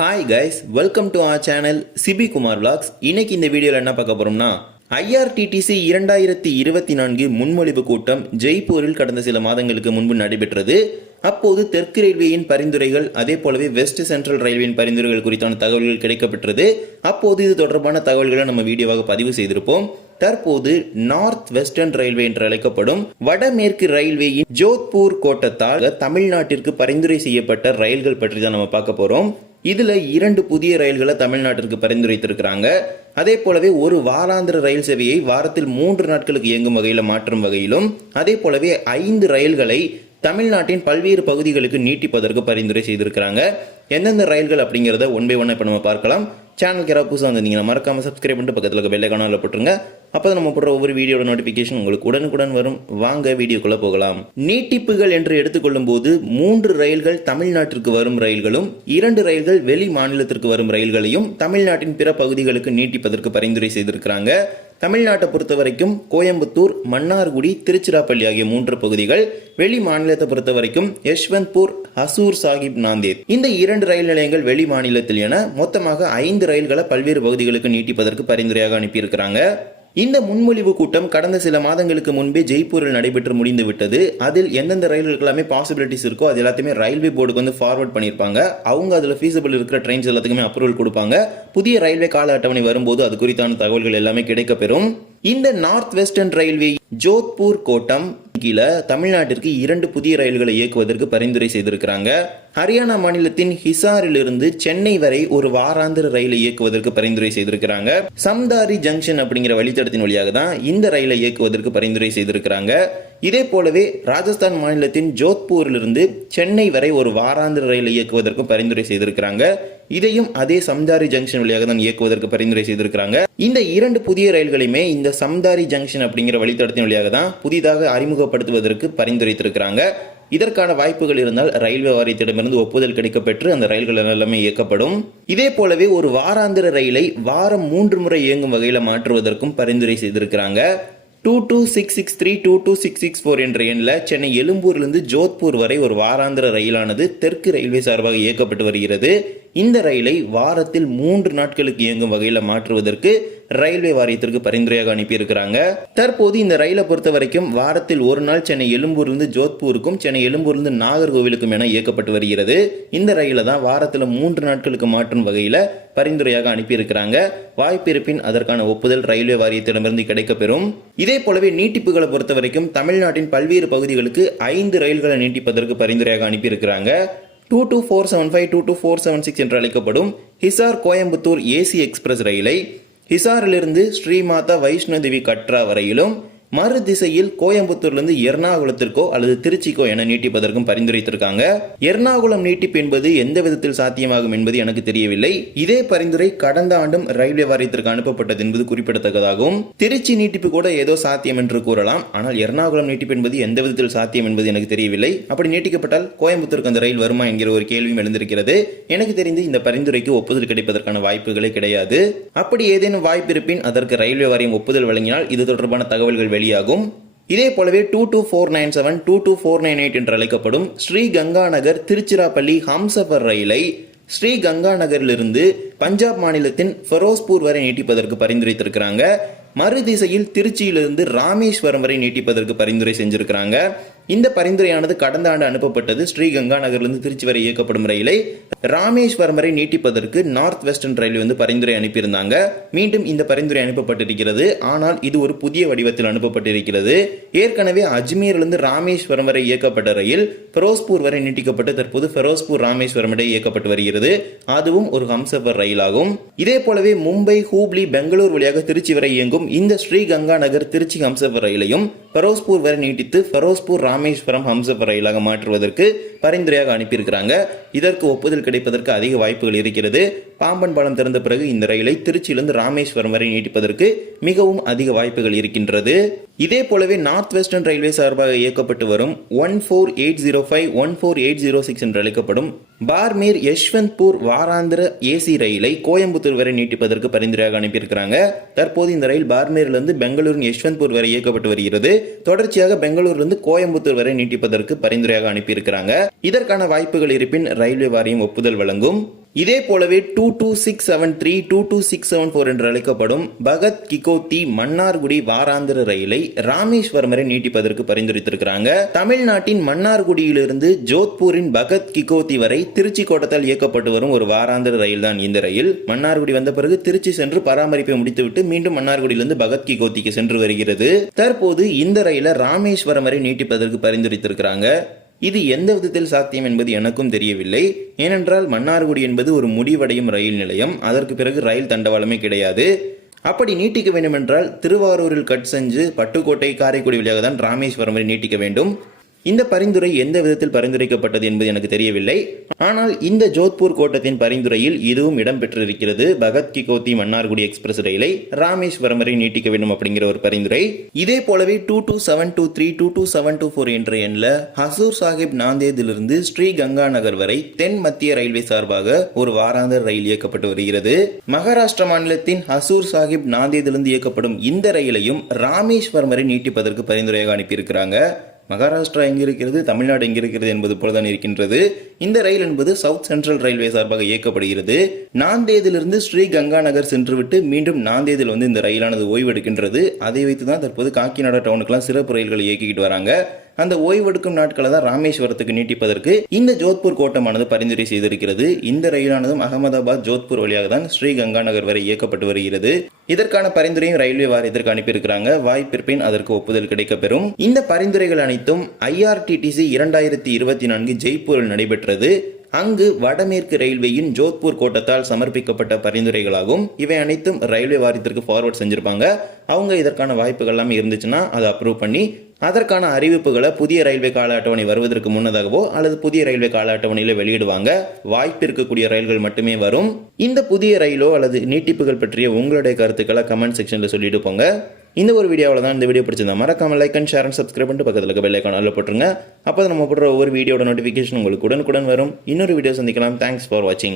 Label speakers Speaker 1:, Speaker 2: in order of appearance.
Speaker 1: Hi guys welcome to our channel Sibi Kumar vlogs. இன்னைக்கு இந்த வீடியோவில் என்ன பார்க்க போறோம்னா ஐஆர்டிடிசி இரண்டாயிரத்தி இருபத்தி நான்கு முன்மொழிவு கூட்டம் ஜெய்ப்பூரில் கடந்த சில மாதங்களுக்கு முன்பு நடைபெற்றது. அப்போது தெற்கு ரயில்வேயின் பரிந்துரைகள் அதே போலவே வெஸ்ட் சென்ட்ரல் ரயில்வேயின் பரிந்துரைகள் குறித்தான தகவல்கள் கிடைக்கப்பெற்றது. அப்போது இது தொடர்பான தகவல்களை நம்ம வீடியோவாக பதிவு செய்திருப்போம். தற்போது நார்த் வெஸ்டர்ன் ரயில்வே என்று அழைக்கப்படும் வடமேற்கு ரயில்வேயின் ஜோத்பூர் கோட்டத்தால் தமிழ்நாட்டிற்கு பரிந்துரை செய்யப்பட்ட ரயில்கள் பற்றி தான் நம்ம பார்க்க போறோம். இதில் இரண்டு புதிய ரயில்களை தமிழ்நாட்டிற்கு பரிந்துரைத்திருக்கிறாங்க. அதே போலவே ஒரு வாராந்திர ரயில் சேவையை வாரத்தில் மூன்று நாட்களுக்கு இயங்கும் வகையில் மாற்றும் வகையிலும் அதே போலவே ஐந்து ரயில்களை தமிழ்நாட்டின் பல்வேறு பகுதிகளுக்கு நீட்டிப்பதற்கு பரிந்துரை செய்திருக்கிறாங்க. எந்தெந்த ரயில்கள் அப்படிங்கிறத ஒன் பை ஒன் இப்போ நம்ம பார்க்கலாம். சேனல் யாராவது புதுசாக வந்திருந்தீங்கன்னா மறக்காமல் சப்ஸ்கிரைப் பண்ணிட்டு பக்கத்தில் இருக்க பெல்லை போட்டுருங்க. அப்போ நம்ம போடுற ஒவ்வொரு வீடியோட நோட்டிஃபிகேஷன் உங்களுக்கு உடனுக்குடன் வரும். வாங்க வீடியோக்குள்ள போகலாம். நீட்டிப்புகள் என்று எடுத்துக்கொள்ளும் போது மூன்று ரயில்கள் தமிழ்நாட்டிற்கு வரும் ரயில்களும் இரண்டு ரயில்கள் வெளி மாநிலத்திற்கு வரும் ரயில்களையும் தமிழ்நாட்டின் பிற பகுதிகளுக்கு நீட்டிப்பதற்கு பரிந்துரை செய்திருக்கிறாங்க. தமிழ்நாட்டை பொறுத்த வரைக்கும் கோயம்புத்தூர் மன்னார்குடி திருச்சிராப்பள்ளி ஆகிய மூன்று பகுதிகள் வெளி மாநிலத்தை பொறுத்த வரைக்கும் யஷ்வந்த்பூர் ஹசூர் சாஹிப் நாந்தேத் இந்த இரண்டு ரயில் நிலையங்கள் வெளி மாநிலத்தில் என மொத்தமாக ஐந்து ரயில்களை பல்வேறு பகுதிகளுக்கு நீட்டிப்பதற்கு பரிந்துரையாக அனுப்பியிருக்கிறாங்க. இந்த முன்மொழிவு கூட்டம் கடந்த சில மாதங்களுக்கு முன்பே ஜெய்ப்பூரில் நடைபெற்று முடிந்து விட்டது அதில் எந்தெந்த ரயில்களுக்கு எல்லாமே பாசிபிலிட்டிஸ் இருக்கோ அது எல்லாத்தையுமே ரயில்வே போர்டுக்கு வந்து ஃபார்வர்ட் பண்ணியிருப்பாங்க. அவங்க அதில் ஃபீஸபிள் இருக்கிற ட்ரெயின்ஸ் எல்லாத்துக்குமே அப்ரூவல் கொடுப்பாங்க. புதிய ரயில்வே கால அட்டவணை வரும்போது அது குறித்தான தகவல்கள் எல்லாமே கிடைக்கப்பெறும். இந்த நார்த் வெஸ்டர்ன் ரயில்வே ஜோத்பூர் கோட்டம் கீழே தமிழ்நாட்டிற்கு இரண்டு புதிய ரயில்களை இயக்குவதற்கு பரிந்துரை செய்திருக்கிறாங்க. ஹரியானா மாநிலத்தின் ஹிசாரிலிருந்து சென்னை வரை ஒரு வாராந்திர ரயிலை இயக்குவதற்கு பரிந்துரை செய்திருக்கிறாங்க. சம்தாரி ஜங்ஷன் அப்படிங்கிற வழித்தடத்தின் வழியாக தான் இந்த ரயிலை இயக்குவதற்கு பரிந்துரை செய்திருக்கிறாங்க. இதே போலவே ராஜஸ்தான் மாநிலத்தின் ஜோத்பூரிலிருந்து சென்னை வரை ஒரு வாராந்திர ரயிலை இயக்குவதற்கும் பரிந்துரை செய்திருக்கிறாங்க. இதையும் அதே சம்தாரி ஜங்ஷன் வழியாக தான் இயக்குவதற்கு பரிந்துரை செய்திருக்கிறாங்க. இந்த இரண்டு புதிய ரயில்களையுமே இந்த சம்தாரி ஜங்ஷன் அப்படிங்கிற வழித்தடத்தின் வழியாக தான் புதிதாக அறிமுகப்படுத்துவதற்கு பரிந்துரைத்திருக்கிறாங்க. இதற்கான வாய்ப்புகள் இருந்தால் ரயில்வே வாரியத்திடமிருந்து ஒப்புதல் கிடைக்கப்பெற்று அந்த ரயில்கள் எல்லாமே இயக்கப்படும். இதே போலவே ஒரு வாராந்திர ரயிலை வாரம் மூன்று முறை இயங்கும் வகையில் மாற்றுவதற்கும் பரிந்துரை செய்திருக்கிறாங்க. Two two six six three two two six six four என்ற எண்ணில் சென்னை எழும்பூர்லேருந்து ஜோத்பூர் வரை ஒரு வாராந்திர ரயிலானது தெற்கு ரயில்வே சார்பாக இயக்கப்பட்டு வருகிறது. இந்த ரயிலை வாரத்தில் மூன்று நாட்களுக்கு இயங்கும் வகையில் மாற்றுவதற்கு ரயில்வே வாரியத்திற்கு பரிந்துரையாக அனுப்பியிருக்கிறாங்க. தற்போது இந்த ரயிலை பொறுத்த வரைக்கும் வாரத்தில் ஒரு நாள் சென்னை எழும்பூர்லேருந்து ஜோத்பூருக்கும் சென்னை எழும்பூர்லேருந்து நாகர்கோவிலுக்கும் என இயக்கப்பட்டு வருகிறது. இந்த ரயிலை தான் வாரத்தில் மூன்று நாட்களுக்கு மாற்றும் வகையில் பரிந்துரையாக அனுப்பியிருக்கிறாங்க. வாய்ப்பு இருப்பின் அதற்கான ஒப்புதல் ரயில்வே வாரியத்திடமிருந்து கிடைக்கப்பெறும். இதே போலவே நீட்டிப்புகளை பொறுத்த வரைக்கும் தமிழ்நாட்டின் பல்வேறு பகுதிகளுக்கு ஐந்து ரயில்களை நீட்டிப்பதற்கு பரிந்துரையாக அனுப்பியிருக்கிறாங்க. Two two four seven five two two four seven six என்று அழைக்கப்படும் ஹிசார் கோயம்புத்தூர் ஏசி எக்ஸ்பிரஸ் ரயிலை ஹிசாரிலிருந்து ஸ்ரீமாதா வைஷ்ணோதேவி கட்ரா வரையிலும் மறு திசையில் கோயம்புத்தூர்லேருந்து எர்ணாகுளத்திற்கோ அல்லது திருச்சிக்கோ என நீட்டிப்பதற்கும் பரிந்துரைத்திருக்காங்க. எர்ணாகுளம் நீட்டிப்பு என்பது எந்த விதத்தில் சாத்தியமாகும் என்பது எனக்கு தெரியவில்லை. இதே பரிந்துரை கடந்த ஆண்டும் ரயில்வே வாரியத்திற்கு அனுப்பப்பட்டது என்பது குறிப்பிடத்தக்கதாகும். திருச்சி நீட்டிப்பு கூட ஏதோ சாத்தியம் என்று கூறலாம். ஆனால் எர்ணாகுளம் நீட்டிப்பு என்பது எந்த விதத்தில் சாத்தியம் என்பது எனக்கு தெரியவில்லை. அப்படி நீட்டிக்கப்பட்டால் கோயம்புத்தூருக்கு அந்த ரயில் வருமா என்கிற ஒரு கேள்வியும் எழுந்திருக்கிறது. எனக்கு தெரிந்து இந்த பரிந்துரைக்கு ஒப்புதல் கிடைப்பதற்கான வாய்ப்புகளே கிடையாது. அப்படி ஏதேனும் வாய்ப்பு இருப்பின் அதற்கு ரயில்வே வாரியம் ஒப்புதல் வழங்கினால் இது தொடர்பான தகவல்கள் வெளியாகும். இதே போலவே two two four nine seven two two four nine eight என்று அழைக்கப்படும் ஸ்ரீ கங்காநகர் திருச்சிராப்பள்ளி ஹம்சபர் ரயிலை ஸ்ரீ கங்காநகரிலிருந்து பஞ்சாப் மாநிலத்தின் ஃபெரோஸ்பூர் வரை நீட்டிப்பதற்கு பரிந்துரைத்திருக்கிறாங்க. மறு திசையில் திருச்சியிலிருந்து ராமேஸ்வரம் வரை நீட்டிப்பதற்கு பரிந்துரை செஞ்சிருக்கிறாங்க. இந்த பரிந்துரையானது கடந்த ஆண்டு அனுப்பப்பட்டது. ஸ்ரீ கங்கா திருச்சி வரை இயக்கப்படும் ரயிலை ராமேஸ்வரம் வரை நீட்டிப்பதற்கு நார்த் வெஸ்டர்ன் ரயில்வே வந்து பரிந்துரை அனுப்பியிருந்தாங்க. மீண்டும் இந்த பரிந்துரை அனுப்பப்பட்டிருக்கிறது. ஆனால் இது ஒரு புதிய வடிவத்தில் அனுப்பப்பட்டிருக்கிறது. ஏற்கனவே அஜ்மீரிலிருந்து ராமேஸ்வரம் வரை இயக்கப்பட்ட ரயில் ஃபெரோஸ்பூர் வரை நீட்டிக்கப்பட்டு தற்போது ஃபெரோஸ்பூர் ராமேஸ்வரம் இடையே இயக்கப்பட்டு வருகிறது. அதுவும் ஒரு ஹம்சபர் ரயிலாகும். இதே போலவே மும்பை ஹூப்ளி பெங்களூர் வழியாக திருச்சி வரை இயங்கும் இந்த ஸ்ரீ கங்கா நகர் திருச்சி ஹம்சபர் ரயிலையும் ஃபெரோஸ்பூர் வரை நீட்டித்து ஃபெரோஸ்பூர் ராமேஸ்வரம் ஹம்சபர் ரயிலாக மாற்றுவதற்கு பரிந்துரையாக அனுப்பியிருக்கிறாங்க. இதற்கு ஒப்புதல் கிடைப்பதற்கு அதிக வாய்ப்புகள் இருக்கிறது. பாம்பன் பாலம் திறந்த பிறகு இந்த ரயிலை திருச்சியிலிருந்து ராமேஸ்வரம் வரை நீட்டிப்பதற்கு மிகவும் அதிக வாய்ப்புகள் இருக்கின்றது. இதே போலவே நார்த் வெஸ்டர்ன் ரயில்வே சார்பாக இயக்கப்பட்டு வரும் one four eight zero five one four eight zero six என்று அழைக்கப்படும் பார்மேர் யஷ்வந்த்பூர் வாராந்திர ஏசி ரயிலை கோயம்புத்தூர் வரை நீட்டிப்பதற்கு பரிந்துரையாக அனுப்பியிருக்கிறாங்க. தற்போது இந்த ரயில் பார்மேரிலிருந்து பெங்களூரின் யஷ்வந்த்பூர் வரை இயக்கப்பட்டு வருகிறது. தொடர்ச்சியாக பெங்களூரிலிருந்து கோயம்புத்தூர் வரை நீட்டிப்பதற்கு பரிந்துரையாக அனுப்பியிருக்கிறாங்க. இதற்கான வாய்ப்புகள் இருப்பின் ரயில்வே வாரியம் ஒப்புதல் வழங்கும். இதே போலவே two two six seven three two two six seven four என்று அழைக்கப்படும் பகத் கிகோத்தி மன்னார்குடி வாராந்திர ரயிலை ராமேஸ்வரம் வரை நீட்டிப்பதற்கு பரிந்துரைத்திருக்கிறாங்க. தமிழ்நாட்டின் மன்னார்குடியிலிருந்து ஜோத்பூரின் பகத் கிகோத்தி வரை திருச்சி கோட்டத்தால் இயக்கப்பட்டு வரும் ஒரு வாராந்திர ரயில் தான் இந்த ரயில். மன்னார்குடி வந்த பிறகு திருச்சி சென்று பராமரிப்பை முடித்துவிட்டு மீண்டும் மன்னார்குடியிலிருந்து பகத் கிகோத்திக்கு சென்று வருகிறது. தற்போது இந்த ரயிலை ராமேஸ்வரம் வரை நீட்டிப்பதற்கு பரிந்துரைத்திருக்கிறாங்க. இது எந்த விதத்தில் சாத்தியம் என்பது எனக்கும் தெரியவில்லை. ஏனென்றால் மன்னார்குடி என்பது ஒரு முடிவடையும் ரயில் நிலையம். அதற்கு பிறகு ரயில் தண்டவாளமே கிடையாது. அப்படி நீட்டிக்க வேண்டுமென்றால் திருவாரூரில் கட் செஞ்சு பட்டுக்கோட்டை காரைக்குடி வழியாக தான் ராமேஸ்வரம் வரை நீட்டிக்க வேண்டும். இந்த பரிந்துரை எந்த விதத்தில் பரிந்துரைக்கப்பட்டது என்பது எனக்கு தெரியவில்லை. ஆனால் இந்த ஜோத்பூர் கோட்டத்தின் பரிந்துரையில் இதுவும் இடம்பெற்றிருக்கிறது. பகத் கி கோத்தி மன்னார்குடி எக்ஸ்பிரஸ் ரயிலை ராமேஸ்வரம் வரை நீட்டிக்க வேண்டும் அப்படிங்கிற ஒரு பரிந்துரை. இதே போலவே two two seven two three two two seven two four என்ற எண்ணில் ஹசூர் சாஹிப் நாந்தேதிலிருந்து ஸ்ரீ கங்கா நகர் வரை தென் மத்திய ரயில்வே சார்பாக ஒரு வாராந்தர் ரயில் இயக்கப்பட்டு வருகிறது. மகாராஷ்டிர மாநிலத்தின் ஹசூர் சாஹிப் நாந்தேதிலிருந்து இயக்கப்படும் இந்த ரயிலையும் ராமேஸ்வரம் வரை நீட்டிப்பதற்கு பரிந்துரையாக அனுப்பியிருக்கிறாங்க. மகாராஷ்டிரா எங்கே இருக்கிறது தமிழ்நாடு எங்கே இருக்கிறது என்பது போலதான் இருக்கின்றது. இந்த ரயில் என்பது சவுத் சென்ட்ரல் ரயில்வே சார்பாக இயக்கப்படுகிறது. நாந்தேதிலிருந்து ஸ்ரீ கங்கா நகர் சென்றுவிட்டு மீண்டும் நாந்தேதில் வந்து இந்த ரயிலானது ஓய்வெடுக்கின்றது. அதை வைத்து தான் தற்போது காக்கிநாடா டவுனுக்கெல்லாம் சிறப்பு ரயில்களை இயக்கிக்கிட்டு வராங்க. அந்த ஓய்வெடுக்கும் நாட்களை தான் ராமேஸ்வரத்துக்கு நீட்டிப்பதற்கு இந்த ஜோத்பூர் கோட்டமானது பரிந்துரை செய்திருக்கிறது. இந்த ரயிலானதும் அகமதாபாத் ஜோத்பூர் வழியாக தான் ஸ்ரீகங்கா நகர் வரை இயக்கப்பட்டு வருகிறது. இதற்கான பரிந்துரையும் ரயில்வே வாரியத்திற்கு அனுப்பியிருக்கிறாங்க. வாய்ப்பிற்பின் அதற்கு ஒப்புதல் கிடைக்கப்பெறும். இந்த பரிந்துரைகள் அனைத்தும் ஐஆர்டிடிசி இரண்டாயிரத்தி இருபத்தி நான்கு ஜெய்ப்பூரில் நடைபெற்றது. அங்கு வடமேற்கு ரயில்வேயின் ஜோத்பூர் கோட்டத்தால் சமர்ப்பிக்கப்பட்ட பரிந்துரைகளாகும். இவை அனைத்தும் ரயில்வே வாரியத்திற்கு ஃபார்வர்ட் செஞ்சிருப்பாங்க. அவங்க இதற்கான வாய்ப்புகள் எல்லாமே இருந்துச்சுன்னா அதை அப்ரூவ் பண்ணி அதற்கான அறிவிப்புகளை புதிய ரயில்வே கால அட்டவணை வருவதற்கு முன்னதாகவோ அல்லது புதிய ரயில்வே கால அட்டவணையில வெளியிடுவாங்க. வாய்ப்பு இருக்கக்கூடிய ரயில்கள் மட்டுமே வரும். இந்த புதிய ரயிலோ அல்லது நீட்டிப்புகள் பற்றிய உங்களுடைய கருத்துக்களை கமெண்ட் செக்ஷன்ல சொல்லிட்டு போங்க. இந்த ஒரு வீடியோவில் தான் இந்த வீடியோ பிடிச்சிருந்தா மறக்காம like and share and subscribe பண்ணிட்டு பக்கத்தில் இருக்க பெல்லைக்கான ஐக்கான் அதில் போட்டுருங்க. அப்போ நம்ம போடுற ஒவ்வொரு வீடியோட நோட்டிஃபிகேஷன் உங்களுக்கு உடனுக்குடன் வரும். இன்னொரு வீடியோ சந்திக்கலாம். தேங்க்ஸ் ஃபார் வாட்சிங்